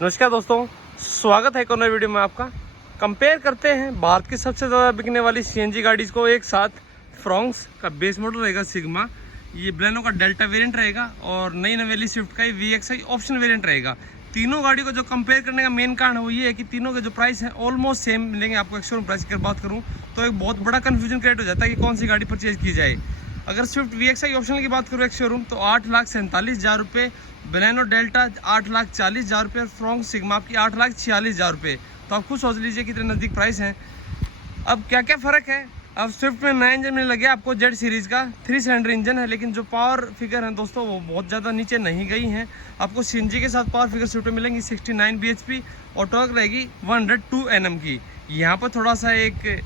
नमस्कार दोस्तों, स्वागत है एक और नई वीडियो में आपका। कंपेयर करते हैं भारत की सबसे ज़्यादा बिकने वाली सीएनजी गाड़ी को एक साथ। फ्रोंक्स का बेस मॉडल रहेगा सिग्मा, ये ब्लेनो का डेल्टा वेरिएंट रहेगा और नई नवेली स्विफ्ट का VXI ऑप्शन वेरिएंट रहेगा। तीनों गाड़ी को जो कंपेयर करने का मेन कारण है वो ये है कि तीनों के जो प्राइस है ऑलमोस्ट सेम मिलेंगे आपको। एक्स-शोरूम प्राइस की बात करूँ तो एक बहुत बड़ा कन्फ्यूजन क्रिएट हो जाता है कि कौन सी गाड़ी परचेज की जाए। अगर स्विफ्ट VXI ऑप्शनल की बात करूँ एक्स-शोरूम तो 8,47,000 रुपये, बलेनो डेल्टा 8,40,000 रुपये और फ्रोंक्स सिग्मा आपकी 8,46,000 रुपये। तो आप खुद सोच लीजिए कितने नज़दीक प्राइस हैं। अब क्या क्या फ़र्क है। अब स्विफ्ट में नया इंजन मिलने लगे आपको जेड सीरीज़ का 3 सिलेंडर इंजन है, लेकिन जो पावर फिगर है दोस्तों वो बहुत ज़्यादा नीचे नहीं गई हैं। आपको सीएनजी के साथ पावर फिगर स्विफ्ट में मिलेंगी 69 bhp और टॉर्क रहेगी 102 Nm की। यहाँ पर थोड़ा सा एक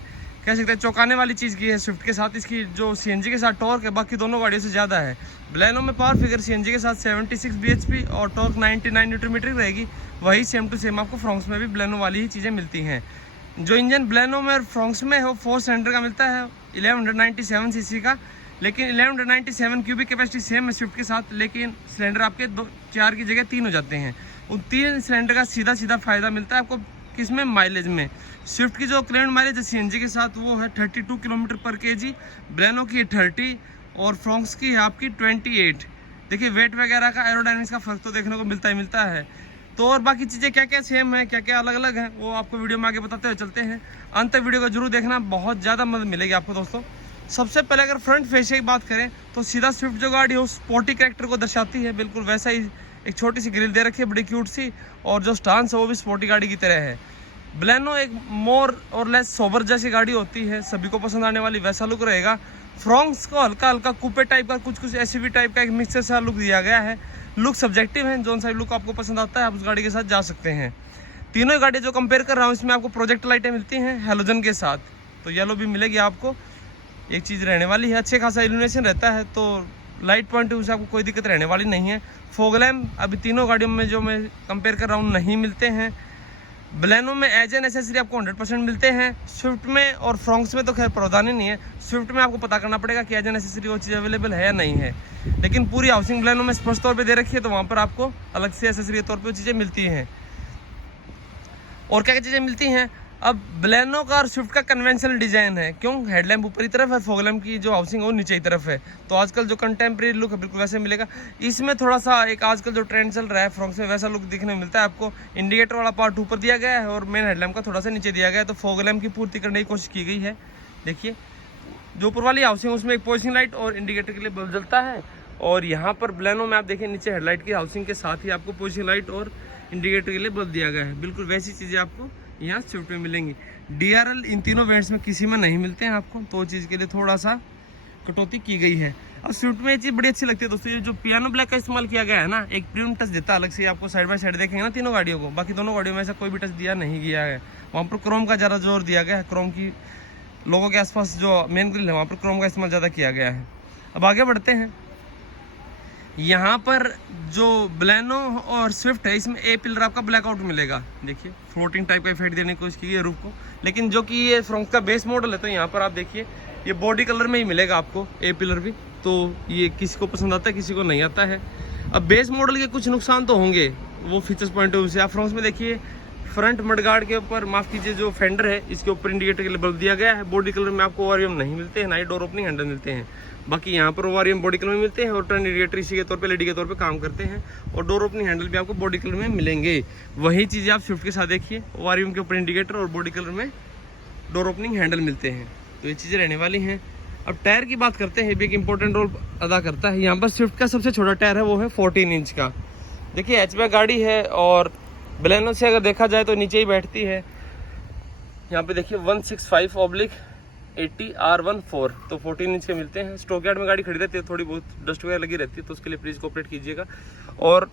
कह सकते हैं चौंकाने वाली चीज़ की है स्विफ्ट के साथ, इसकी जो सीएनजी के साथ टॉर्क है बाकी दोनों गाड़ियों से ज़्यादा है। बलेनो में पावर फिगर सीएनजी के साथ 76 bhp और टॉर्क 99 Nm रहेगी। वही सेम टू सेम आपको फ्रोंक्स में भी बलेनो वाली ही चीज़ें मिलती हैं। जो इंजन बलेनो में और फ्रोंक्स में है वो 4 सिलेंडर का मिलता है 1197 सीसी का, लेकिन 1197 क्यूबिक कैपेसिटी सेम है स्विफ्ट के साथ, लेकिन सिलेंडर आपके 4 की जगह 3 हो जाते हैं। उन 3 सिलेंडर का सीधा सीधा फ़ायदा मिलता है आपको किसमें, माइलेज में। स्विफ्ट की जो क्लेम्ड माइलेज है सीएनजी के साथ वो है 32 किलोमीटर पर केजी, बलेनो की 30 और फ्रोंक्स की है आपकी 28। देखिए वेट वगैरह का, एरोडायनामिक्स का फ़र्क तो देखने को मिलता है। तो और बाकी चीज़ें क्या क्या सेम है क्या क्या अलग अलग है वो आपको वीडियो में आगे बताते हुए चलते हैं। अंत तक वीडियो को जरूर देखना, बहुत ज़्यादा मदद मिलेगी आपको दोस्तों। सबसे पहले अगर फ्रंट फेस की बात करें तो सीधा स्विफ्ट जो गाड़ी है उस स्पोर्टी कैरेक्टर को दर्शाती है, बिल्कुल वैसा ही एक छोटी सी ग्रिल दे रखी है बड़ी क्यूट सी, और जो स्टांस है वो भी स्पोर्टी गाड़ी की तरह है। बलेनो एक मोर और लेस सोबर जैसी गाड़ी होती है, सभी को पसंद आने वाली, वैसा लुक रहेगा। फ्रोंक्स को हल्का हल्का कूपे टाइप का, कुछ एसयूवी टाइप का एक मिक्सर सा लुक दिया गया है। लुक सब्जेक्टिव है, जो सा लुक आपको पसंद आता है आप उस गाड़ी के साथ जा सकते हैं। तीनों गाड़ी जो कंपेयर कर रहा हूँ इसमें आपको प्रोजेक्ट लाइटें मिलती हैं हेलोजन के साथ, तो येलो भी मिलेगी आपको। एक चीज़ रहने वाली है, अच्छे खासा इल्यूमिनेशन रहता है, तो लाइट पॉइंट से आपको कोई दिक्कत रहने वाली नहीं है। फॉग लैम्प अभी तीनों गाड़ियों में जो मैं कंपेयर कर रहा हूँ नहीं मिलते हैं। बलेनो में एज एन एसेसरी आपको 100% मिलते हैं। स्विफ्ट में और फ्रोंक्स में तो खैर प्रावधान ही नहीं है, स्विफ्ट में आपको पता करना पड़ेगा कि एज एन एसेसरी वो चीज़ अवेलेबल है या नहीं है, लेकिन पूरी हाउसिंग बलेनो में स्पष्ट तौर पे दे रखी है, तो वहाँ पर आपको अलग से एसेसरी के तौर पे वो चीज़ें मिलती हैं। और क्या क्या चीज़ें मिलती हैं। अब बलेनो का और स्विफ्ट का कन्वेंशनल डिजाइन है, क्यों, हेडलैम्प ऊपर की तरफ है, फॉग लैम्प की जो हाउसिंग है वो नीचे की तरफ है, तो आजकल जो कंटेम्प्रेरी लुक है बिल्कुल वैसे मिलेगा। इसमें थोड़ा सा एक आजकल जो ट्रेंड चल रहा है फ्रोंक्स में वैसा लुक दिखने में मिलता है आपको। इंडिकेटर वाला पार्ट ऊपर दिया गया है और मेन हेडलैम्प का थोड़ा सा नीचे दिया गया है, तो फॉग लैम्प की पूर्ति करने की कोशिश की गई है। देखिए जो ऊपर वाली हाउसिंग है उसमें एक पोजिशनिंग लाइट और इंडिकेटर के लिए बल्ब जलता है, और यहाँ पर बलेनो में आप देखिए नीचे हेडलाइट की हाउसिंग के साथ ही आपको पोजिशनिंग लाइट और इंडिकेटर के लिए बल्ब दिया गया है। बिल्कुल वैसी चीज़ें आपको यहाँ स्विफ्ट में मिलेंगी। DRL इन तीनों वेरिएंट्स में किसी में नहीं मिलते हैं आपको, तो वो चीज़ के लिए थोड़ा सा कटौती की गई है। अब स्विफ्ट में ये चीज़ बड़ी अच्छी लगती है दोस्तों, ये जो पियानो ब्लैक का इस्तेमाल किया गया है ना, एक प्रीमियम टच देता है अलग से। आपको साइड बाय साइड देखेंगे ना तीनों गाड़ियों को, बाकी दोनों गाड़ियों में ऐसा कोई भी टच दिया नहीं गया है। वहाँ पर क्रोम का ज़्यादा जोर दिया गया है, क्रोम की लोगों के आसपास जो मेन ग्रिल है वहाँ पर क्रोम का इस्तेमाल ज़्यादा किया गया है। अब आगे बढ़ते हैं। यहाँ पर जो बलेनो और स्विफ्ट है इसमें ए पिलर आपका ब्लैकआउट मिलेगा, देखिए फ्लोटिंग टाइप का इफेक्ट देने की कोशिश की है रूफ को, लेकिन जो कि ये फ्रोंक्स का बेस मॉडल है तो यहाँ पर आप देखिए ये बॉडी कलर में ही मिलेगा आपको ए पिलर भी, तो ये किसी को पसंद आता है किसी को नहीं आता है। अब बेस मॉडल के कुछ नुकसान तो होंगे वो फीचर्स पॉइंट ऑफ व्यू से। आप फ्रोंक्स में देखिए फ्रंट मडगार्ड के ऊपर, माफ़ कीजिए जो फेंडर है इसके ऊपर इंडिकेटर के लिए बल्ब दिया गया है। बॉडी कलर में आपको ओआरएम नहीं मिलते हैं, ना ही डोर ओपनिंग हैंडल मिलते हैं। बाकी यहाँ पर ओआरएम बॉडी कलर में मिलते हैं और टर्न इंडिकेटर इसी के तौर पे लेडी के तौर पे काम करते हैं, और डोर ओपनिंग हैंडल भी आपको बॉडी कलर में मिलेंगे। वही चीज़ें आप स्विफ्ट के साथ देखिए, ओआरएम के ऊपर इंडिकेटर और बॉडी कलर में डोर ओपनिंग हैंडल मिलते हैं, तो ये चीज़ें रहने वाली हैं। अब टायर की बात करते हैं, भी एक इंपॉर्टेंट रोल अदा करता है। यहाँ पर स्विफ्ट का सबसे छोटा टायर है वो है 14 इंच का। देखिए हैचबैक गाड़ी है और बलेनो से अगर देखा जाए तो नीचे ही बैठती है। यहाँ पे देखिए 165/80 R14, तो 14 इंच के मिलते हैं। स्टॉक यार्ड में गाड़ी खड़ी रहती है, थोड़ी बहुत डस्ट वगैरह लगी रहती है, तो उसके लिए प्लीज़ कोऑपरेट कीजिएगा। और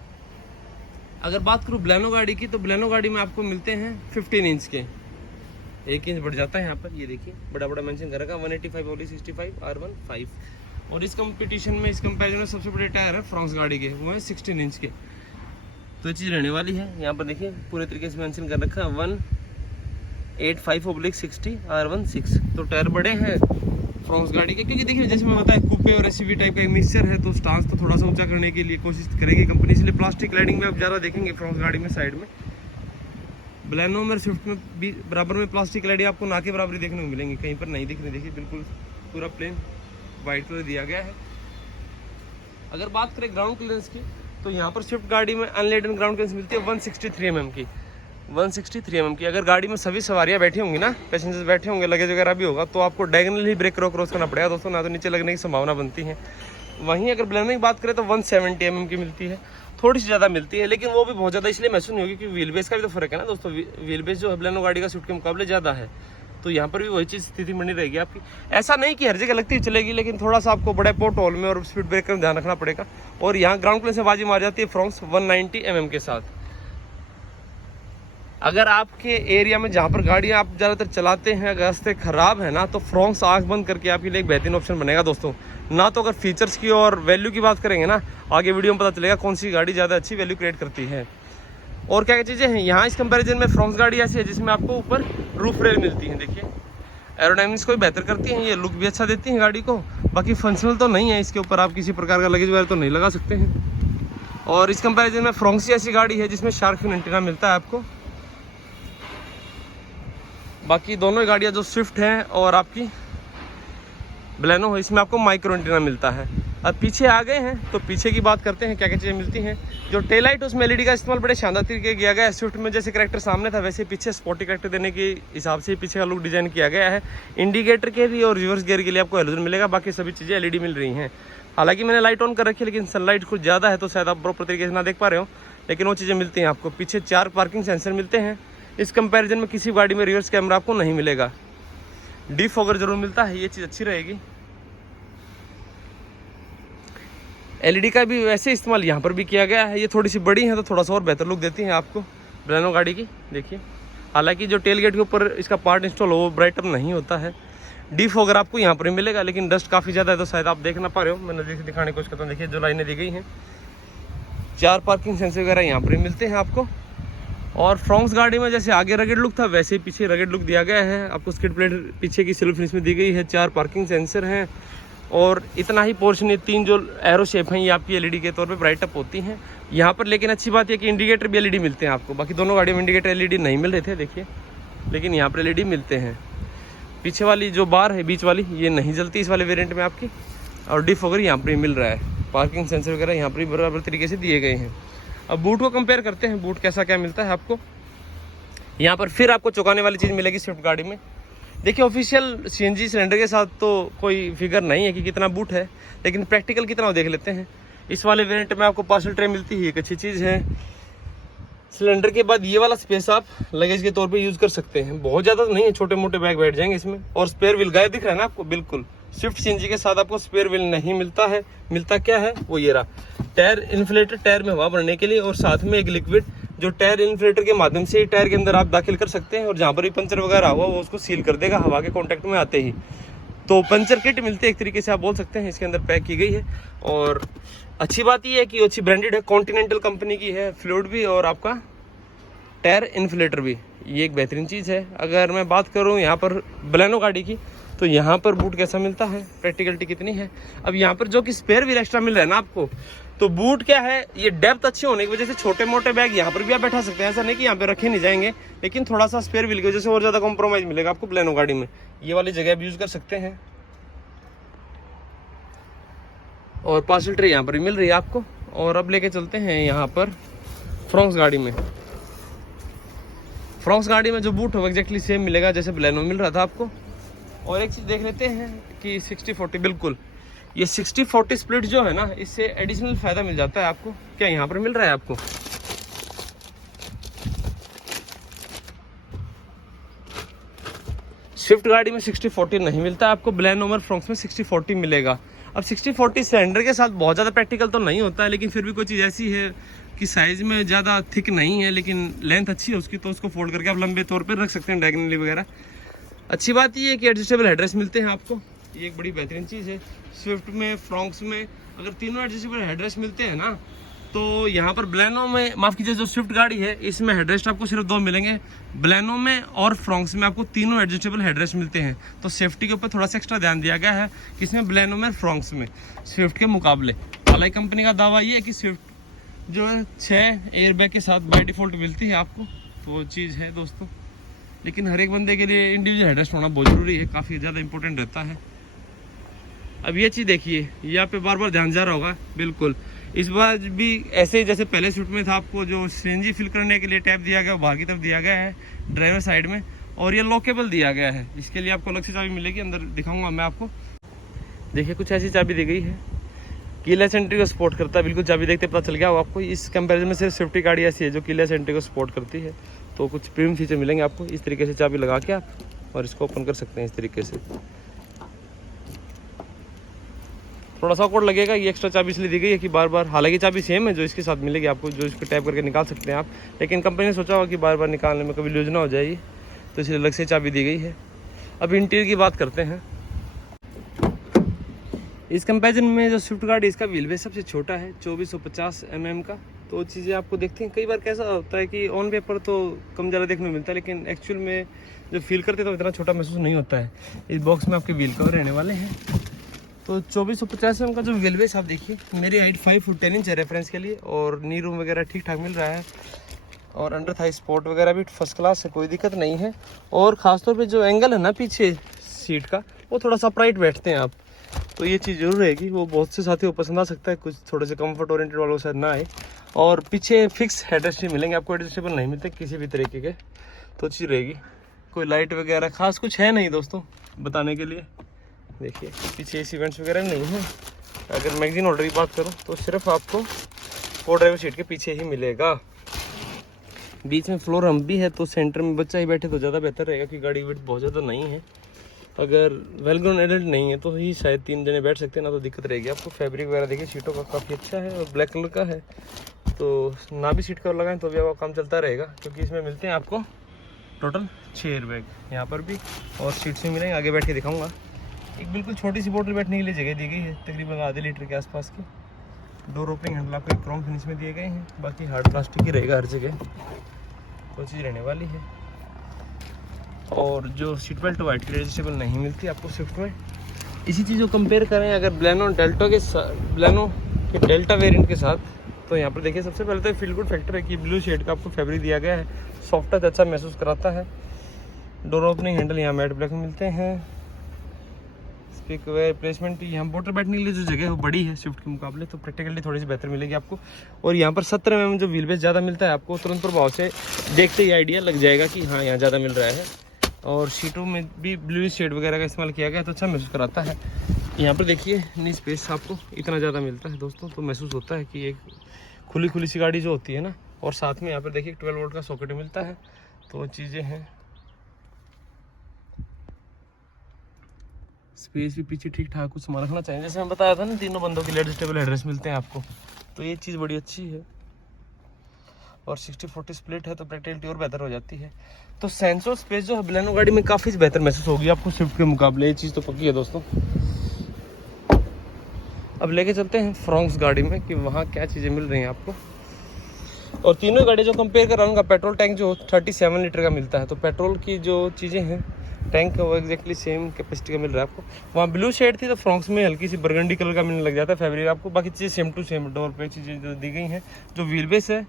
अगर बात करूँ बलेनो गाड़ी की, तो बलेनो गाड़ी में आपको मिलते हैं 15 इंच के, 1 इंच बढ़ जाता है यहाँ पर। ये देखिए बड़ा बड़ा मेंशन कर रखा 185/65 R15, और इस कंपटीशन में, इस कंपेरिजन में सबसे बड़े टायर है फ्रोंक्स गाड़ी के, वो है 16 इंच के, तो ये चीज़ रहने वाली है। यहाँ पर देखिए पूरे तरीके से मेंशन कर रखा है 185/60 R16, तो टायर बड़े हैं फ्रोंक्स गाड़ी के, क्योंकि देखिए जैसे मैं बताया कूपे और एसयूवी टाइप का एक मिक्सचर है, तो स्टांस तो थोड़ा सा ऊंचा करने के लिए कोशिश करेगी कंपनी, इसलिए प्लास्टिक लाइटिंग में आप ज़्यादा देखेंगे फ्रोंक्स गाड़ी में साइड में ब्लेनो में स्विफ्ट में भी बराबर में प्लास्टिक लाइट आपको ना के बराबरी देखने को मिलेंगी, कहीं पर नहीं दिख रही। देखिए बिल्कुल पूरा प्लेन वाइट कलर दिया गया है। अगर बात करें ग्राउंड क्लियरेंस की, तो यहाँ पर स्विफ्ट गाड़ी में अनलेटेड ग्राउंड क्लियरेंस मिलती है 163 mm की, 163 mm की। अगर गाड़ी में सभी सवारियाँ बैठी होंगी ना, पैसेंजर्स बैठे होंगे, लगेज वगैरह भी होगा, तो आपको डायगोनल ही ब्रेक क्रॉस करना पड़ेगा दोस्तों, ना तो नीचे लगने की संभावना बनती है। वहीं अगर ब्लेनो की बात करें तो 170 mm की मिलती है, थोड़ी सी ज़्यादा मिलती है, लेकिन वो भी बहुत ज़्यादा इसलिए महसूस नहीं होगी क्योंकि व्हील बेस का भी तो फर्क है ना दोस्तों। व्हील बेस जो है ब्लेनो गाड़ी का स्विफ्ट के मुकाबले ज़्यादा है, तो यहाँ पर भी वही चीज़ स्थिति बनी रहेगी आपकी। ऐसा नहीं कि हर जगह लगती हुई चलेगी, लेकिन थोड़ा सा आपको बड़े पोर्ट होल में और स्पीड ब्रेकर में ध्यान रखना पड़ेगा। और यहाँ ग्राउंड क्लियरेंस से बाजी मार जाती है फ्रॉन्क्स 190 mm के साथ। अगर आपके एरिया में जहाँ पर गाड़ियाँ आप ज़्यादातर चलाते हैं अगर रास्ते ख़राब है ना, तो फ्रॉन्क्स आँख बंद करके आपके लिए एक बेहतरीन ऑप्शन बनेगा दोस्तों। ना तो अगर फीचर्स की और वैल्यू की बात करेंगे ना, आगे वीडियो में पता चलेगा कौन सी गाड़ी ज़्यादा अच्छी वैल्यू क्रिएट करती है। और क्या क्या चीज़ें हैं यहाँ इस कंपैरिजन में, फ्रॉन्क्स गाड़ी ऐसी है जिसमें आपको ऊपर रूफ रेल मिलती है। देखिए एरोडायनेमिक्स को भी बेहतर करती हैं, ये लुक भी अच्छा देती हैं गाड़ी को। बाकी फंक्शनल तो नहीं है, इसके ऊपर आप किसी प्रकार का लगेज वगैरह तो नहीं लगा सकते हैं। और इस कंपैरिजन में फ्रॉन्क्स ऐसी गाड़ी है जिसमें शार्क फिन एंटीना मिलता है आपको। बाकी दोनों गाड़ियाँ जो स्विफ्ट हैं और आपकी ब्लेनो है, इसमें आपको माइक्रो एंटीना मिलता है। अब पीछे आ गए हैं तो पीछे की बात करते हैं क्या क्या चीज़ें मिलती हैं। जो टेल लाइट उसमें एलईडी का इस्तेमाल बड़े शानदार तरीके किया गया है। स्विफ्ट में जैसे करैक्टर सामने था वैसे पीछे स्पोर्टी करैक्टर देने के हिसाब से पीछे का लुक डिजाइन किया गया है। इंडिकेटर के लिए और रिवर्स गियर के लिए आपको हेलोजन मिलेगा, बाकी सभी चीज़ें एलईडी मिल रही हैं। हालांकि मैंने लाइट ऑन कर रखी है, लेकिन सनलाइट कुछ ज़्यादा है तो शायद आप प्रॉपर तरीके से ना देख पा रहे हो, लेकिन वो चीज़ें मिलती हैं आपको। पीछे 4 पार्किंग सेंसर मिलते हैं। इस कंपैरिजन में किसी गाड़ी में रिवर्स कैमरा आपको नहीं मिलेगा। डिफॉगर जरूर मिलता है, ये चीज़ अच्छी रहेगी। एलईडी का भी वैसे इस्तेमाल यहाँ पर भी किया गया है। ये थोड़ी सी बड़ी है तो थोड़ा सा और बेहतर लुक देती हैं आपको ब्लेनो गाड़ी की। देखिए हालांकि जो टेल गेट के ऊपर इसका पार्ट इंस्टॉल हो वो ब्राइट अप नहीं होता है। डिफॉगर आपको यहाँ पर ही मिलेगा, लेकिन डस्ट काफ़ी ज़्यादा है तो शायद आप देख ना पा रहे हो, मैं नज़दीक से दिखाने की कोशिश करता हूँ। देखिए जो लाइनें दी गई हैं, 4 पार्किंग सेंसर वगैरह यहाँ पर ही मिलते हैं आपको। और फ्रॉन्क्स गाड़ी में जैसे आगे रगेड लुक था वैसे ही पीछे रगेड लुक दिया गया है आपको। स्किड प्लेट पीछे की सिल्वर फिनिश में दी गई है, 4 पार्किंग सेंसर हैं और इतना ही पोर्शन, ये 3 जो एरो शेप हैं ये आपकी एलईडी के तौर पे ब्राइट अप होती हैं यहाँ पर। लेकिन अच्छी बात है कि इंडिकेटर भी एलईडी मिलते हैं आपको। बाकी दोनों गाड़ियों में इंडिकेटर एलईडी नहीं मिल रहे थे देखिए, लेकिन यहाँ पर एलईडी मिलते हैं। पीछे वाली जो बार है बीच वाली ये नहीं जलती इस वाले वेरिएंट में आपकी। और डिफॉगर यहाँ पर ही मिल रहा है, पार्किंग सेंसर वगैरह यहाँ पर ही बराबर तरीके से दिए गए हैं। अब बूट को कंपेयर करते हैं, बूट कैसा क्या मिलता है आपको। यहाँ पर फिर आपको चौंकाने वाली चीज़ मिलेगी स्विफ्ट गाड़ी में। देखिए ऑफिशियल सीएनजी सिलेंडर के साथ तो कोई फिगर नहीं है कि कितना बूट है, लेकिन प्रैक्टिकल कितना देख लेते हैं। इस वाले वेरिएंट में आपको पार्सल ट्रे मिलती है, एक अच्छी चीज़ है। सिलेंडर के बाद ये वाला स्पेस आप लगेज के तौर पे यूज़ कर सकते हैं, बहुत ज़्यादा तो नहीं है, छोटे मोटे बैग बैठ जाएंगे इसमें। और स्पेयर व्हील गायब दिख रहा है ना आपको, बिल्कुल स्विफ्ट सीएनजी के साथ आपको स्पेयर व्हील नहीं मिलता है। मिलता क्या है वो ये रहा, टायर इन्फ्लेटर, टायर में हवा भरने के लिए, और साथ में एक लिक्विड जो टायर इन्फ्लेटर के माध्यम से टायर के अंदर आप दाखिल कर सकते हैं। और जहाँ पर भी पंचर वगैरह हुआ वो उसको सील कर देगा हवा के कांटेक्ट में आते ही। तो पंचर किट मिलती है एक तरीके से आप बोल सकते हैं, इसके अंदर पैक की गई है। और अच्छी बात ये है कि अच्छी ब्रांडेड है, कॉन्टिनेंटल कंपनी की है, फ्लूइड भी और आपका टायर इन्फ्लेटर भी, ये एक बेहतरीन चीज़ है। अगर मैं बात करूँ यहाँ पर ब्लेनो गाड़ी की, तो यहाँ पर बूट कैसा मिलता है, प्रैक्टिकलिटी कितनी है। अब यहाँ पर जो कि स्पेयर व्हील एक्स्ट्रा मिल रहा है ना आपको, तो बूट क्या है, ये डेप्थ अच्छी होने की वजह से छोटे मोटे बैग यहाँ पर भी आप बैठा सकते हैं। ऐसा नहीं कि यहाँ पे रखे नहीं जाएंगे, लेकिन थोड़ा सा स्पेयर व्हील की वजह से और ज़्यादा कॉम्प्रोमाइज़ मिलेगा आपको ब्लेनो गाड़ी में। ये वाली जगह आप यूज़ कर सकते हैं। और पार्सल ट्रे यहाँ पर भी मिल रही है आपको। और अब लेके चलते हैं यहाँ पर फ्रॉन्क्स गाड़ी में। फ्रॉन्क्स गाड़ी में जो बूट होगा एक्जैक्टली सेम मिलेगा जैसे ब्लेनो मिल रहा था आपको। और एक चीज़ देख लेते हैं कि 60-40, बिल्कुल ये 60-40 स्प्लिट जो है ना, इससे एडिशनल फ़ायदा मिल जाता है आपको। क्या यहाँ पर मिल रहा है आपको, स्विफ्ट गाड़ी में 60-40 नहीं मिलता है आपको, ब्लेनो और फ्रॉन्क्स में 60-40 मिलेगा। अब 60-40 सिलेंडर के साथ बहुत ज़्यादा प्रैक्टिकल तो नहीं होता है, लेकिन फिर भी कोई चीज़ ऐसी है कि साइज़ में ज़्यादा थिक नहीं है लेकिन लेंथ अच्छी है उसकी, तो उसको फोल्ड करके आप लंबे तौर पर रख सकते हैं डायगोनली वगैरह। अच्छी बात ये है कि एडजस्टेबल हेडरेस्ट मिलते हैं आपको, ये एक बड़ी बेहतरीन चीज़ है। स्विफ्ट में, फ्रॉन्क्स में अगर तीनों एडजस्टेबल हेडरेस्ट मिलते हैं ना, तो यहाँ पर ब्लेनो में, माफ़ कीजिए, जो स्विफ्ट गाड़ी है इसमें हेडरेस्ट आपको सिर्फ 2 मिलेंगे। ब्लेनो में और फ्रॉन्क्स में आपको तीनों एडजस्टेबल हेडरेस्ट मिलते हैं। तो सेफ्टी के ऊपर थोड़ा सा एक्स्ट्रा ध्यान दिया गया है इसमें ब्लेनो में, फ्रॉन्क्स में, स्विफ्ट के मुकाबले। हालांकि कंपनी का दावा ये है कि स्विफ्ट जो है 6 एयरबैग के साथ बाय डिफ़ॉल्ट मिलती है आपको। तो चीज़ है दोस्तों। लेकिन हर एक बंदे के लिए इंडिविजुअल हेडरेस्ट होना बहुत ज़रूरी है, काफ़ी ज़्यादा इंपॉर्टेंट रहता है। अब ये चीज़ देखिए, यहाँ पे बार बार ध्यान जा रहा होगा, बिल्कुल इस बार भी ऐसे ही जैसे पहले स्विफ्ट में था, आपको जो सीएनजी फिल करने के लिए टैप दिया गया वो बाहर की तरफ दिया गया है ड्राइवर साइड में, और ये लॉकेबल दिया गया है। इसके लिए आपको अलग से चाबी मिलेगी, अंदर दिखाऊंगा मैं आपको। देखिए कुछ ऐसी चाबी दी गई है, कीलेस एंट्री को सपोर्ट करता है, बिल्कुल चाबी देखते पता चल गया होगा आपको। इस कंपैरिजन में सिर्फ स्विफ्ट गाड़ी ऐसी है जो कीलेस एंट्री को सपोर्ट करती है, तो कुछ प्रीमियम फीचर मिलेंगे आपको। इस तरीके से चाबी लगा के आप और इसको ओपन कर सकते हैं इस तरीके से। थोड़ा सा कोड लगेगा, ये एक्स्ट्रा चाबी इसलिए दी गई है कि बार बार, हालांकि चाबी सेम है जो इसके साथ मिलेगी आपको, जो इसको टैप करके निकाल सकते हैं आप, लेकिन कंपनी ने सोचा होगा कि बार बार निकालने में कभी लूज ना हो जाएगी, तो इसलिए अलग से चाबी दी गई है। अब इंटीरियर की बात करते हैं। इस कंपैरिजन में जो स्विफ्ट गाड़ी, इसका व्हील बेस सबसे छोटा है 2450 mm का। तो चीज़ें आपको देखते हैं, कई बार कैसा होता है कि ऑन पेपर तो कम ज़्यादा देखने को मिलता है, लेकिन एक्चुअल में जो फील करते तो इतना छोटा महसूस नहीं होता है। इस बॉक्स में आपके व्हील कवर रहने वाले हैं। तो 2450 mm का जो व्हील बेस आप देखिए, मेरी हाइट 5 फुट 10 इंच है रेफरेंस के लिए, और नी रूम वगैरह ठीक ठाक मिल रहा है, और अंडर थाई स्पोर्ट वगैरह भी फर्स्ट क्लास है, कोई दिक्कत नहीं है। और ख़ासतौर पे जो एंगल है ना पीछे सीट का, वो थोड़ा सा अपराइट बैठते हैं आप, तो ये चीज़ जरूर रहेगी। वो बहुत से साथियों को पसंद आ सकता है, कुछ थोड़े से कंफर्ट ओरिएंटेड वालों को शायद ना आए। और पीछे फिक्स हेडरेस्ट ही मिलेंगे आपको, एडजस्टेबल नहीं मिलते किसी भी तरीके के, तो चीज़ रहेगी। कोई लाइट वगैरह खास कुछ है नहीं दोस्तों बताने के लिए। देखिए पीछे एसी वेंट्स वगैरह नहीं है। अगर मैगजीन होल्डर की बात करूँ तो सिर्फ आपको को ड्राइवर सीट के पीछे ही मिलेगा। बीच में फ्लोर हम भी है, तो सेंटर में बच्चा ही बैठे तो ज़्यादा बेहतर रहेगा, क्योंकि गाड़ी वेट बहुत ज़्यादा नहीं है। अगर वेल ग्रोन एडल्ट नहीं है तो ही शायद 3 जने बैठ सकते हैं, ना तो दिक्कत रहेगी आपको। फैब्रिक वगैरह देखिए सीटों का काफ़ी अच्छा है, और ब्लैक कलर का है, तो ना भी सीट कवर लगाएं तो भी आपका काम चलता रहेगा, क्योंकि इसमें मिलते हैं आपको टोटल 6 एयरबैग यहाँ पर भी, और सीट्स में मिलेंगे, आगे बैठ के दिखाऊंगा। एक बिल्कुल छोटी सी बोतल बैठने के लिए जगह दी गई है, तकरीबन आधे लीटर के आसपास की। डोर ओपनिंग हैंडल आपको एक क्रोम फिनिश में दिए गए हैं, बाकी हार्ड प्लास्टिक ही रहेगा हर जगह, तो चीज़ रहने वाली है। और जो सीट बेल्ट वाइट की एडजस्टेबल नहीं मिलती आपको स्विफ्ट में। इसी चीज़ को कंपेयर करें अगर ब्लेनो के डेल्टा वेरिएंट के साथ, तो यहाँ पर देखिए सबसे पहले तो फील गुड फैक्टर है कि ब्लू शेड का आपको फैब्रिक दिया गया है, सॉफ्ट टच अच्छा महसूस कराता है। डोर ओपनिंग हैंडल यहाँ मैट ब्लैक में मिलते हैं। स्पीकर प्लेसमेंट, यहाँ मोटर बैठने के लिए जो जगह है वो बड़ी है स्विफ्ट के मुकाबले, तो प्रैक्टिकली थोड़ी सी बेहतर मिलेगी आपको। और यहाँ पर 17 mm जो व्हील बेस ज़्यादा मिलता है आपको, तुरंत प्रभाव से देखते ही आइडिया लग जाएगा कि हाँ यहाँ ज़्यादा मिल रहा है। और सीटों में भी ब्लू शेड वगैरह का इस्तेमाल किया गया, तो अच्छा महसूस कराता है। यहाँ पर देखिए नी स्पेस आपको इतना ज़्यादा मिलता है दोस्तों, तो महसूस होता है कि एक खुली सी गाड़ी जो होती है ना। और साथ में यहाँ पर देखिए 12 वोल्ट का सॉकेट मिलता है, तो चीज़ें हैं। स्पेस भी पीछे ठीक ठाक कुछ सामान रखना चाहिए, जैसे मैं बताया था ना, तीनों बंदों के लिए एडजस्टेबल हेडरेस्ट मिलते हैं आपको, तो ये चीज़ बड़ी अच्छी है। और 60-40 स्प्लिट है, तो प्रैक्टिकलिटी और बेहतर हो जाती है। तो सेंसर स्पेस जो है बलेनो गाड़ी में काफ़ी बेहतर महसूस होगी आपको स्विफ्ट के मुकाबले, ये चीज़ तो पक्की है दोस्तों। अब लेके चलते हैं फ्रॉन्क्स गाड़ी में कि वहाँ क्या चीज़ें मिल रही हैं आपको। और तीनों गाड़ी जो कंपेयर कर रहा हूँ, पेट्रोल टैंक जो 37 लीटर का मिलता है, तो पेट्रोल की जो चीज़ें हैं टैंक वो एक्जैक्टली सेम कैपेसिटी का मिल रहा है आपको। वहाँ ब्लू शेड थी, तो फ्रॉन्क्स में हल्की सी बरगंडी कलर का मिलने लग जाता है फैब्रिक आपको। बाकी चीज़ें सेम टू सेम, डोर पे चीज़ें जो दी गई हैं। जो व्हील बेस है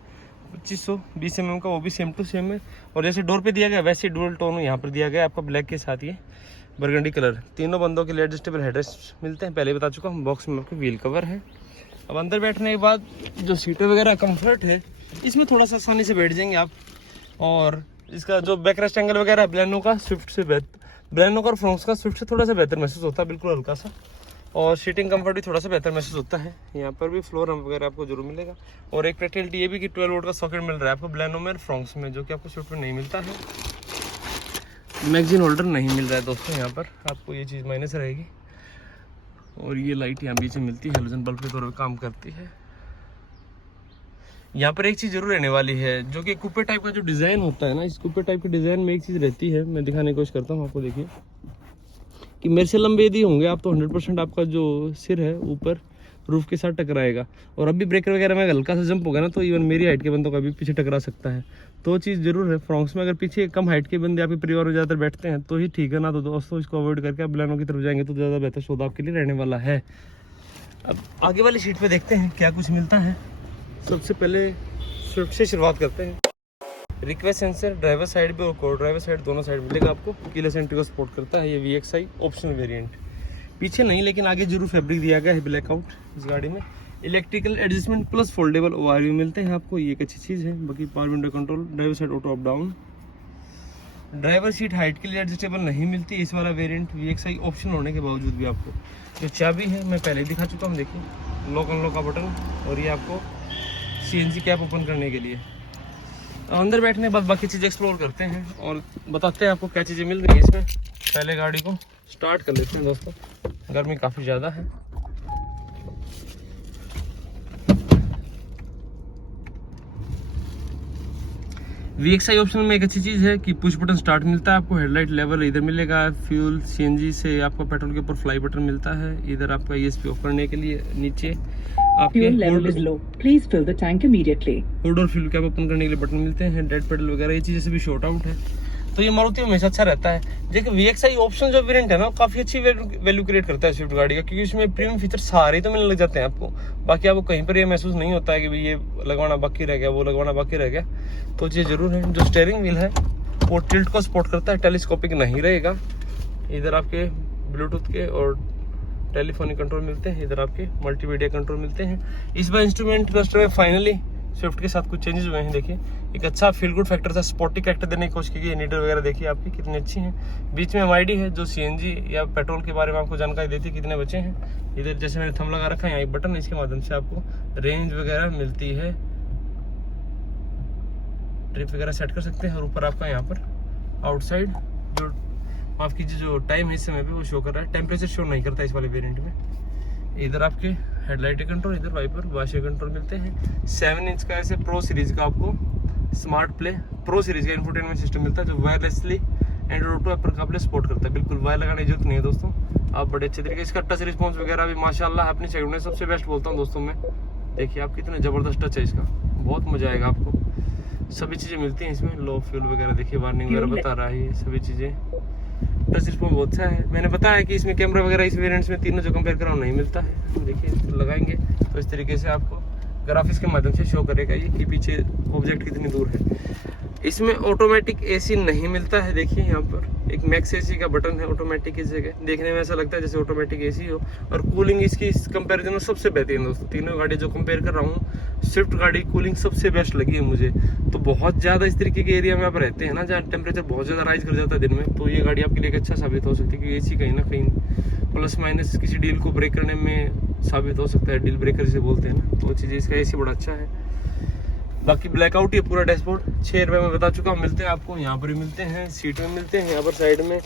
2520 mm का, वो भी सेम टू सेम है। और जैसे डोर पे दिया गया वैसे डुअल टोन यहाँ पर दिया गया आपका, ब्लैक के साथ ये बरगंडी कलर। तीनों बंदों के लिए एडजस्टेबल हेडरेस्ट मिलते हैं, पहले बता चुका हूँ। बॉक्स में आपके व्हील कवर है। अब अंदर बैठने के बाद जो सीटें वगैरह कंफर्ट है, इसमें थोड़ा सा आसानी से बैठ जाएंगे आप। और इसका जो बैक रेस्ट एंगल वगैरह ब्लेनो का स्विफ्ट से बेहतर, ब्लेनो का और फ्रॉन्क्स का स्विफ्ट से थोड़ा सा बेहतर महसूस होता है, बिल्कुल हल्का सा। और सीटिंग कंफर्ट भी थोड़ा सा बेहतर महसूस होता है। यहाँ पर भी फ्लोर रैंप वगैरह आपको जरूर मिलेगा। और एक प्रैक्टिकलिटी ये भी कि 12 वोल्ट का सॉकेट मिल रहा है आपको ब्लेनो में और फ्रॉन्क्स में, जो कि आपको स्विफ्ट में नहीं मिलता है। मैगजीन होल्डर नहीं मिल रहा है दोस्तों, यहाँ पर आपको ये चीज़ माइनस रहेगी। और ये लाइट यहाँ बीच में मिलती है, हेलोजन बल्ब के तौर पर काम करती है। यहाँ पर एक चीज़ जरूर रहने वाली है, जो कि कूपे टाइप का जो डिज़ाइन होता है ना, इस कूपे टाइप के डिज़ाइन में एक चीज़ रहती है, मैं दिखाने की कोशिश करता हूँ आपको। देखिए कि मेरे से लंबे यदि होंगे आप, तो 100% आपका जो सिर है ऊपर रूफ के साथ टकराएगा। और अभी ब्रेकर वगैरह में हल्का सा जंप होगा ना, तो इवन मेरी हाइट के बंदों का भी पीछे टकरा सकता है, तो चीज़ जरूर है। फ्रॉन्क्स में अगर पीछे कम हाइट के बंदे आपके परिवार में ज़्यादातर बैठते हैं तो ही ठीक है, ना तो दोस्तों इसको अवॉइड करके आप ब्लेनो की तरफ जाएंगे तो ज़्यादा बेहतर सौदा आपके लिए रहने वाला है। अब आगे वाली सीट पे देखते हैं क्या कुछ मिलता है। सबसे पहले स्विफ्ट से शुरुआत करते हैं। रिक्वेस्ट सेंसर ड्राइवर साइड पे और को ड्राइवर साइड दोनों साइड मिलेगा आपको। कीलेस एंट्री को सपोर्ट करता है ये VXI ऑप्शनल वेरिएंट। पीछे नहीं लेकिन आगे जरूर फैब्रिक दिया गया है ब्लैकआउट इस गाड़ी में। Electrical adjustment plus foldable ORV मिलते हैं आपको, ये एक अच्छी चीज़ है। बाकी power window control, driver side auto up down. Driver seat height के लिए एडजस्टेबल नहीं मिलती इस वाला वेरिएंट VXI ऑप्शन होने के बावजूद भी आपको। जो चाबी है मैं पहले दिखा चुका हूँ, देखिए लॉक अनलॉक का बटन, और ये आपको CNG कैप ओपन करने के लिए। अंदर बैठने के बाद बाकी चीज़ें एक्सप्लोर करते हैं और बताते हैं आपको क्या चीज़ें मिल रही है इसमें। पहले गाड़ी को स्टार्ट कर लेते हैं दोस्तों, गर्मी काफ़ी ज़्यादा है। VXI ऑप्शन में एक अच्छी चीज़ है कि पुश बटन स्टार्ट मिलता है आपको। हेडलाइट लेवल इधर मिलेगा, फ्यूल CNG से आपको पेट्रोल के ऊपर फ्लाई बटन मिलता है। इधर आपका ESP ऑफ करने के लिए नीचे आपके हुड और फ्यूल कैप ओपन करने के लिए बटन मिलते हैं। डेड पेडल वगैरह ये चीज़ें से भी शॉर्ट आउट है, तो ये मारुति हमेशा अच्छा रहता है। देखिए VXI ऑप्शन जो वेरिएंट है ना, काफ़ी अच्छी वैल्यू क्रिएट करता है स्विफ्ट गाड़ी का, क्योंकि इसमें प्रीमियम फीचर सारे तो मिलने लग जाते हैं आपको। बाकी आपको कहीं पर ये महसूस नहीं होता है कि भाई ये लगवाना बाकी रह गया, वो लगवाना बाकी रह गया, तो ये जरूर है। जो स्टीयरिंग व्हील है वो टिल्ट को सपोर्ट करता है, टेलीस्कोपिक नहीं रहेगा। इधर आपके ब्लूटूथ के और टेलीफोनिक कंट्रोल मिलते हैं, इधर आपके मल्टीमीडिया कंट्रोल मिलते हैं। इस बार इंस्ट्रूमेंट क्लस्टर में फाइनली स्विफ्ट के साथ कुछ चेंजेस हुए हैं। देखिए एक अच्छा फील गुड फैक्टर था, स्पोर्टी कैरेक्टर देने की कोशिश की गई। नीडर वगैरह देखिए आपकी कितनी अच्छी हैं। बीच में MID है जो CNG या पेट्रोल के बारे में आपको जानकारी देती है कितने बचे हैं। इधर जैसे मैंने थंब लगा रखा है, यहाँ एक बटन है, इसके माध्यम से आपको रेंज वगैरह मिलती है, ट्रिप वगैरह सेट कर सकते हैं। और ऊपर आपका यहाँ पर आउटसाइड जो माफ कीजिए जो टाइम है इस समय पे वो शो कर रहा है, टेम्परेचर शो नहीं करता इस वाले वेरिएंट में। इधर आपके हेडलाइट कंट्रोल, इधर वाइपर वाशर कंट्रोल मिलते हैं। 7 इंच का ऐसे प्रो सीरीज का आपको स्मार्ट प्ले प्रो सीरीज का इंफोटेनमेंट सिस्टम मिलता है, जो वायरलेसली एंड्रॉइड ऑटो एप्पल का प्ले सपोर्ट करता है। बिल्कुल वायर लगाने की जरूरत नहीं है दोस्तों, आप बड़े अच्छे तरीके। इसका टच रिस्पॉन्स वगैरह भी माशाल्लाह अपनी सेगमेंट में सबसे बेस्ट बोलता हूँ दोस्तों मैं। देखिए आप कितने ज़बरदस्त टच है इसका, बहुत मजा आएगा आपको। सभी चीज़ें मिलती हैं इसमें, लो फ्यूल वगैरह देखिए, वार्निंग वगैरह बता रहा है, ये सभी चीज़ें। टच रिस्पॉन्स बहुत अच्छा है। मैंने बताया कि इसमें कैमरा वगैरह इस वेरिएंट्स में तीनों जो कंपेयर कराऊँ नहीं मिलता है। देखिए इसको लगाएंगे तो इस तरीके से आपको ग्राफिक्स के माध्यम से शो करेगा ये कि पीछे ऑब्जेक्ट कितनी दूर है। इसमें ऑटोमेटिक AC नहीं मिलता है। देखिए यहाँ पर एक मैक्स AC का बटन है ऑटोमेटिक की जगह, देखने में ऐसा लगता है जैसे ऑटोमेटिक AC हो। और कूलिंग इसकी इस कंपैरिजन में सबसे बेहतरीन दोस्तों, तीनों गाड़ी जो कंपेयर कर रहा हूँ, स्विफ्ट गाड़ी कूलिंग सबसे बेस्ट लगी है मुझे। तो बहुत ज़्यादा इस तरीके के एरिया में आप रहते हैं ना, जहाँ टेम्परेचर बहुत ज़्यादा राइज कर जाता है दिन में, तो ये गाड़ी आपके लिए एक अच्छा साबित हो सकती है, क्योंकि AC कहीं ना कहीं प्लस माइनस किसी डील को ब्रेक करने में साबित हो सकता है, डील ब्रेकर जिसे बोलते हैं ना, तो वो चीज़ें इसका AC बड़ा अच्छा है। बाकी ब्लैकआउट ये पूरा डैशबोर्ड 6 रुपये में बता चुका हूँ, मिलते हैं आपको यहाँ पर भी मिलते हैं, सीट में मिलते हैं यहाँ पर साइड में,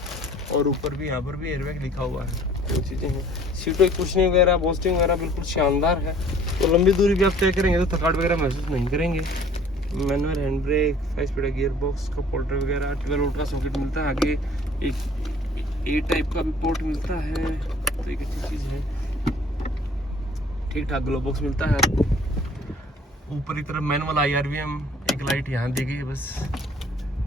और ऊपर भी यहाँ पर भी एयरबैग लिखा हुआ है, वो चीज़ें हैं। सीटों की कुशनिंग वगैरह बोस्टिंग वगैरह बिल्कुल शानदार है, तो लंबी दूरी भी आप तय करेंगे तो थकावट वगैरह महसूस नहीं करेंगे। Manual hand brake, 5 speed gear box का पोर्टर वगैरह, 12 वोल्ट का सॉकेट मिलता है। आगे एक A टाइप का भी पोर्ट मिलता है, तो एक अच्छी चीज़ है। ठीक ठाक ग्लो बॉक्स मिलता है आपको। ऊपर की तरफ मैनुअल IRVM, एक लाइट यहाँ दी गई है बस।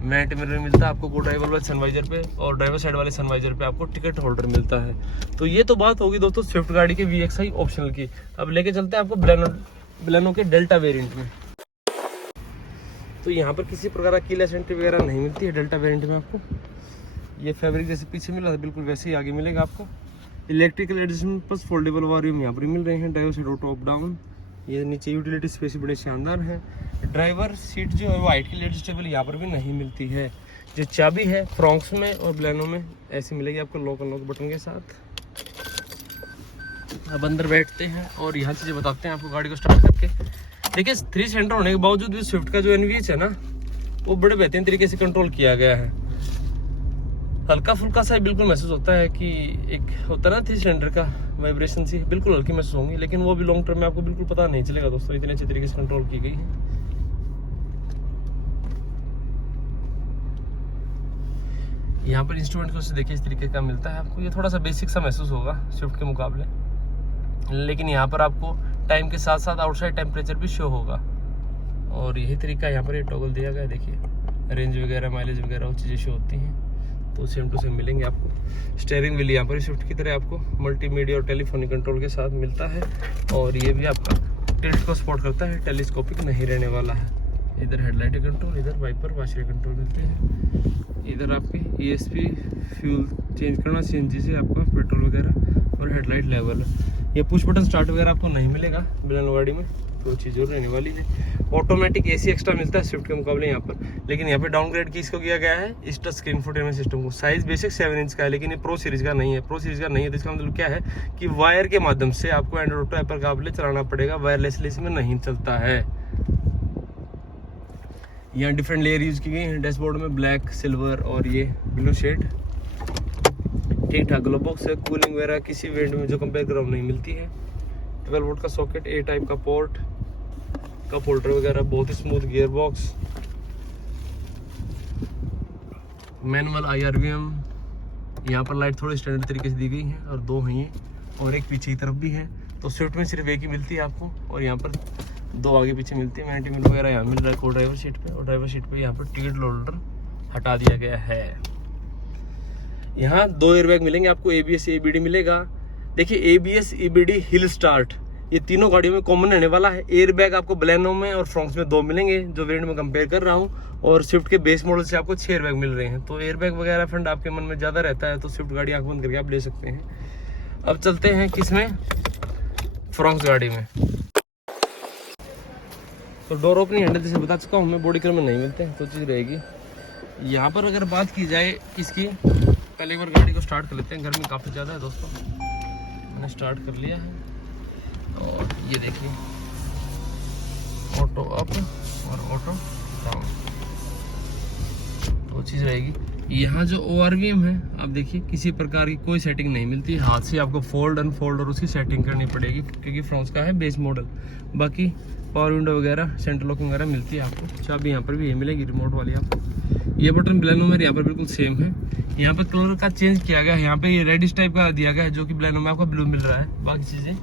मैट मिरर मिलता है आपको को ड्राइवर वाले सनवाइजर पे, और ड्राइवर साइड वाले सनवाइजर पे आपको टिकट होल्डर मिलता है। तो ये तो बात होगी दोस्तों स्विफ्ट गाड़ी के VXI ऑप्शनल की। अब लेके चलते हैं आपको ब्लेनो के डेल्टा वेरिएंट में। तो यहाँ पर किसी प्रकार की कीलेस एंट्री वगैरह नहीं मिलती है डेल्टा वेरिएंट में आपको। ये फैब्रिक जैसे पीछे मिला था बिल्कुल वैसे ही आगे मिलेगा आपको। Electrical adjustment plus foldable volume यहाँ पर मिल रहे हैं। Driver side auto up down, ये नीचे यूटिलिटी स्पेस बड़े शानदार है। ड्राइवर सीट जो है वो हाइट के लिए एडजस्टेबल यहाँ पर भी नहीं मिलती है। जो चाबी है फ्रॉन्क्स में और ब्लेनो में ऐसी मिलेगी आपको लॉक अनलॉक बटन के साथ। अब अंदर बैठते हैं और यहाँ चीज़ें बताते हैं आपको गाड़ी को स्टार्ट करके। देखिए 3 सिलेंडर होने के बावजूद भी स्विफ्ट का जो NVH है ना, वो बड़े बेहतरीन तरीके से कंट्रोल किया गया है। हल्का फुल्का सा बिल्कुल महसूस होता है कि एक होता है ना 3 सिलेंडर का वाइब्रेशन सी बिल्कुल हल्की महसूस होंगी, लेकिन वो भी लॉन्ग टर्म में आपको बिल्कुल पता नहीं चलेगा दोस्तों, इतने अच्छे तरीके से कंट्रोल की गई है। यहाँ पर इंस्ट्रूमेंट को देखिए इस तरीके का मिलता है आपको। ये थोड़ा सा बेसिक सा महसूस होगा स्विफ्ट के मुकाबले, लेकिन यहाँ पर आपको टाइम के साथ साथ आउटसाइड टेम्परेचर भी शो होगा। और यही तरीका यहाँ पर ये टॉगल दिया गया है, देखिए रेंज वगैरह माइलेज वगैरह वो चीज़ें शो होती हैं, तो सेम टू सेम मिलेंगे आपको। स्टीयरिंग व्हील यहाँ पर स्विफ्ट की तरह आपको मल्टीमीडिया और टेलीफोनिक कंट्रोल के साथ मिलता है, और ये भी आपका टिल्ट को सपोर्ट करता है, टेलीस्कोपिक नहीं रहने वाला है। इधर हेडलाइट कंट्रोल, इधर वाइपर वाशर कंट्रोल मिलते हैं। इधर आपके ESP फ्यूल चेंज करना, CNG से आपका पेट्रोल वगैरह, और हेडलाइट लेवल। ये पुश बटन स्टार्ट वगैरह आपको नहीं मिलेगा बलेनो गाड़ी में, तो चीज़ और रहने वाली है। ऑटोमेटिक AC एक्स्ट्रा मिलता है स्विफ्ट के मुकाबले यहाँ पर, लेकिन यहाँ पे डाउनग्रेड किसको किया गया है, इस टच स्क्रीन इंफोटेनमेंट सिस्टम को। साइज बेसिक 7 इंच का है, लेकिन ये प्रो सीरीज का नहीं है। प्रो सीरीज का नहीं है तो इसका मतलब क्या है कि वायर के माध्यम से आपको एंड्रॉइड ऑटो, एप्पल कारप्ले चलाना पड़ेगा, वायरलेसली इसमें नहीं चलता है। यहाँ डिफरेंट लेयर यूज की गई है डैशबोर्ड में, ब्लैक, सिल्वर और ये ब्लू शेड। ठीक ठाक ग्लो बॉक्स है। कूलिंग वगैरह किसी वेरिएंट में जो कंपेयर करो नहीं मिलती है। 12 वोल्ट का सॉकेट, A टाइप का पोर्ट, कप होल्डर वगैरह, बहुत ही smooth gear box, manual IRVM। यहाँ पर लाइट थोड़ी स्टैंडर्ड तरीके से दी गई है, और 2 हैं ये, और एक पीछे की तरफ भी है। तो स्विफ्ट में सिर्फ एक ही मिलती है आपको, और यहाँ पर 2 आगे पीछे मिलती है। वैनिटी मिरर वगैरह यहाँ मिल रहा है को ड्राइवर सीट पे, और ड्राइवर सीट पे यहाँ पर टिकट होल्डर हटा दिया गया है। यहाँ 2 एयरबैग मिलेंगे आपको, ABS ABD मिलेगा। देखिए ABS ABD हिल स्टार्ट, ये तीनों गाड़ियों में कॉमन रहने वाला है। एयरबैग आपको बलेनो में और फ्रॉन्क्स में 2 मिलेंगे, जो वेरिएंट में कंपेयर कर रहा हूँ, और स्विफ्ट के बेस मॉडल से आपको 6 एयरबैग मिल रहे हैं। तो एयरबैग वगैरह फंड आपके मन में ज़्यादा रहता है तो स्विफ्ट गाड़ी आंख बंद करके आप ले सकते हैं। अब चलते हैं किसमें, फ्रॉन्क्स गाड़ी में। तो डोर ओपनिंग हैंडल जैसे बता चुका हूँ मैं, बॉडी कलर में नहीं मिलते हैं, तो चीज़ रहेगी। यहाँ पर अगर बात की जाए इसकी, पहले एक बार गाड़ी को स्टार्ट कर लेते हैं। गर्मी काफ़ी ज़्यादा है दोस्तों, मैंने स्टार्ट कर लिया है। और ये देखिए, ऑटो अप और ऑटो डाउन, तो चीज़ रहेगी। यहाँ जो ORVM है, आप देखिए किसी प्रकार की कोई सेटिंग नहीं मिलती, हाथ से आपको फोल्ड अनफोल्ड और उसकी सेटिंग करनी पड़ेगी, क्योंकि फ्रॉन्क्स का है बेस मॉडल। बाकी पावर विंडो वगैरह, सेंटर लॉकिंग वगैरह मिलती है आपको। चाबी यहाँ पर भी ये मिलेगी रिमोट वाली आपको। ये बटन बलेनो में यहाँ पर बिल्कुल सेम है। यहाँ पर कलर का चेंज किया गया है, यहाँ पे ये रेडिश टाइप का दिया गया है, जो कि बलेनो में आपको ब्लू मिल रहा है। बाकी चीज़ें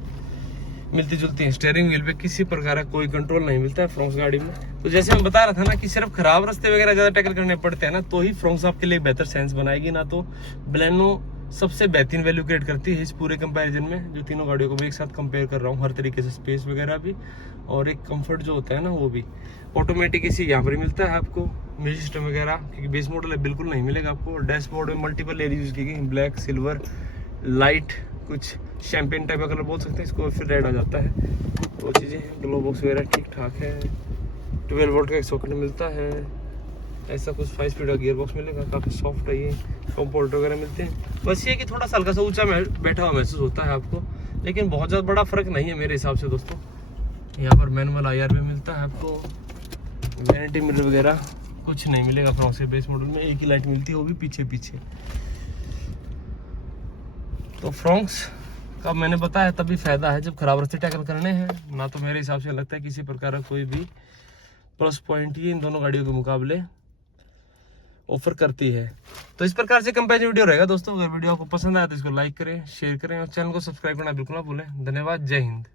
मिलती जुलती हैं। स्टीयरिंग व्हील पे किसी प्रकार का कोई कंट्रोल नहीं मिलता है फ्रॉन्क्स गाड़ी में। तो जैसे हम बता रहा था ना कि सिर्फ खराब रास्ते वगैरह ज़्यादा टैकल करने पड़ते हैं ना, तो ही फ्रॉन्क्स आपके लिए बेहतर सेंस बनाएगी, ना तो बलेनो सबसे बेहतरीन वैल्यू क्रिएट करती है इस पूरे कंपैरिजन में। जो तीनों गाड़ियों को मैं एक साथ कंपेयर कर रहा हूँ, हर तरीके से, स्पेस वगैरह भी, और एक कंफर्ट जो होता है ना वो भी। ऑटोमेटिक इसी यहाँ पर मिलता है आपको, म्यूजिक सिस्टम वगैरह, क्योंकि बेस मॉडल है बिल्कुल नहीं मिलेगा आपको। डैशबोर्ड में मल्टीपल लेयर यूज की गई, ब्लैक, सिल्वर, लाइट, कुछ शैम्पेन टाइप का कलर बोल सकते हैं इसको, फिर रेड आ जाता है। तो चीज़ें हैं, ग्लो बॉक्स वगैरह ठीक ठाक है। 12 वोल्ट का एक सॉकेट मिलता है, ऐसा कुछ 5 स्पीड का गियर बॉक्स मिलेगा, काफ़ी सॉफ्ट है ये। कंपोर्ट वगैरह मिलते हैं। बस ये कि थोड़ा सा हल्का सा ऊंचा बैठा हुआ महसूस होता है आपको, लेकिन बहुत ज़्यादा बड़ा फर्क नहीं है मेरे हिसाब से दोस्तों। यहाँ पर मैनुअल IR भी मिलता है आपको। वैनिटी मिरर वगैरह कुछ नहीं मिलेगा फ्रॉन्क्स के बेस मॉडल में, एक ही लाइट मिलती है, वो भी पीछे पीछे। तो फ्रॉन्क्स का मैंने बताया तभी फायदा है जब खराब रास्ते टैकल करने हैं, ना तो मेरे हिसाब से लगता है किसी प्रकार का कोई भी प्लस पॉइंट ये इन दोनों गाड़ियों के मुकाबले ऑफर करती है। तो इस प्रकार से कंपेरिजन वीडियो रहेगा दोस्तों। अगर वीडियो आपको पसंद आया तो इसको लाइक करें, शेयर करें, और चैनल को सब्सक्राइब करना बिल्कुल ना भूलें। धन्यवाद, जय हिंद।